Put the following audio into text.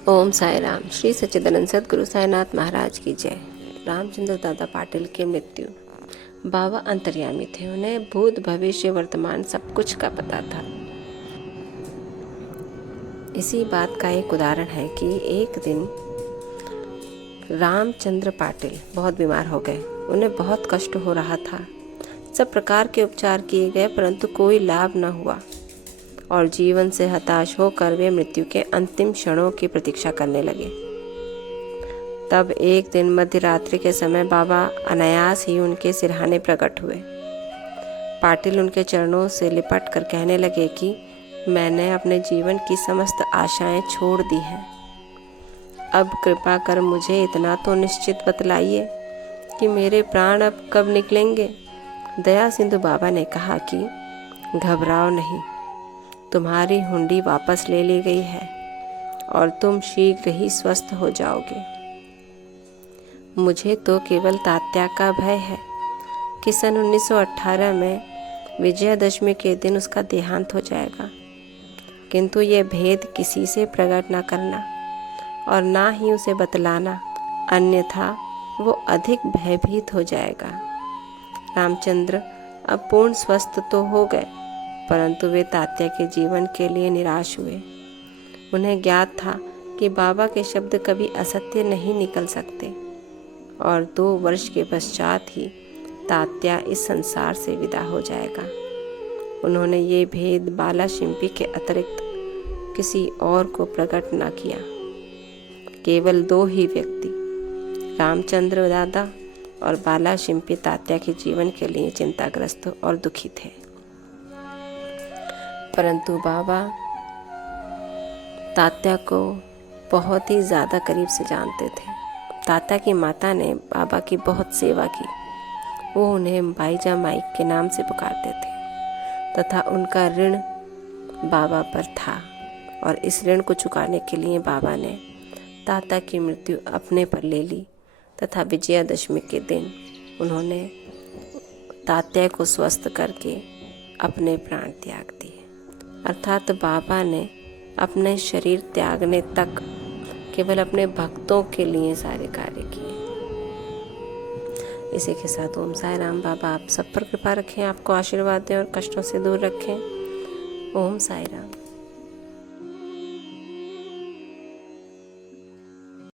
ओम साई राम। श्री सच्चिदानंद सद्गुरु साईनाथ महाराज की जय। रामचंद्र दादा पाटिल की मृत्यु। बाबा अंतर्यामी थे, उन्हें भूत भविष्य वर्तमान सब कुछ का पता था। इसी बात का एक उदाहरण है कि एक दिन रामचंद्र पाटिल बहुत बीमार हो गए। उन्हें बहुत कष्ट हो रहा था। सब प्रकार के उपचार किए गए परंतु कोई लाभ न हुआ और जीवन से हताश होकर वे मृत्यु के अंतिम क्षणों की प्रतीक्षा करने लगे। तब एक दिन मध्य रात्रि के समय बाबा अनायास ही उनके सिरहाने प्रकट हुए। पाटिल उनके चरणों से लिपट कर कहने लगे कि मैंने अपने जीवन की समस्त आशाएं छोड़ दी हैं। अब कृपा कर मुझे इतना तो निश्चित बतलाइए कि मेरे प्राण अब कब निकलेंगे। दया सिंधु बाबा ने कहा कि घबराओ नहीं, तुम्हारी हुंडी वापस ले ली गई है और तुम शीघ्र ही स्वस्थ हो जाओगे। मुझे तो केवल तात्या का भय है कि सन 1918 में विजयादशमी के दिन उसका देहांत हो जाएगा, किंतु ये भेद किसी से प्रकट न करना और ना ही उसे बतलाना, अन्यथा वो अधिक भयभीत हो जाएगा। रामचंद्र अब पूर्ण स्वस्थ तो हो गए परंतु वे तात्या के जीवन के लिए निराश हुए। उन्हें ज्ञात था कि बाबा के शब्द कभी असत्य नहीं निकल सकते और 2 वर्ष के पश्चात ही तात्या इस संसार से विदा हो जाएगा। उन्होंने ये भेद बाला शिंपी के अतिरिक्त किसी और को प्रकट न किया। केवल 2 ही व्यक्ति, रामचंद्र दादा और बाला शिंपी, तात्या के जीवन के लिए चिंताग्रस्त और दुखी थे। परंतु बाबा तात्या को बहुत ही ज़्यादा करीब से जानते थे। तात्या की माता ने बाबा की बहुत सेवा की। वो उन्हें बाईजा माइक के नाम से पुकारते थे तथा उनका ऋण बाबा पर था और इस ऋण को चुकाने के लिए बाबा ने तात्या की मृत्यु अपने पर ले ली तथा विजयादशमी के दिन उन्होंने तात्या को स्वस्थ करके अपने प्राण त्याग दिए। अर्थात बाबा ने अपने शरीर त्यागने तक केवल अपने भक्तों के लिए सारे कार्य किए। इसी के साथ ओम साई राम। बाबा आप सब पर कृपा रखें, आपको आशीर्वाद दें और कष्टों से दूर रखें। ओम साई राम।